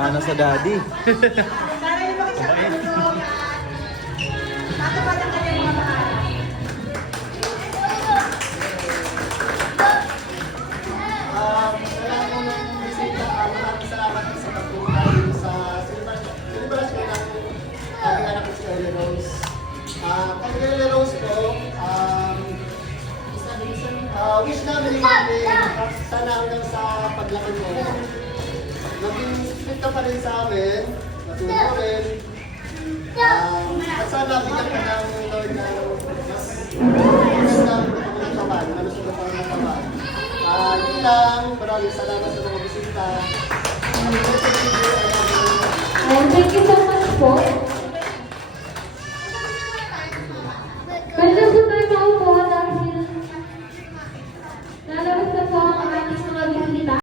Mana sa daddy. Para yung makisapulong. Matupad ang kanyang mga pangarap. Maraming salamat sa pagpunta sa celebration ng aking anak ko si Early Rose. Kay Early Rose po, wish namin ni Mami, sana hanggang sa paglaki mo, maging strict ka pa rin sa amin, matuto rin, at sana bigyan ka ng Lord na mas magandang katawan, malusog na pang katawan. Yun lang, maraming salamat sa mga bisita. Thank you so much po.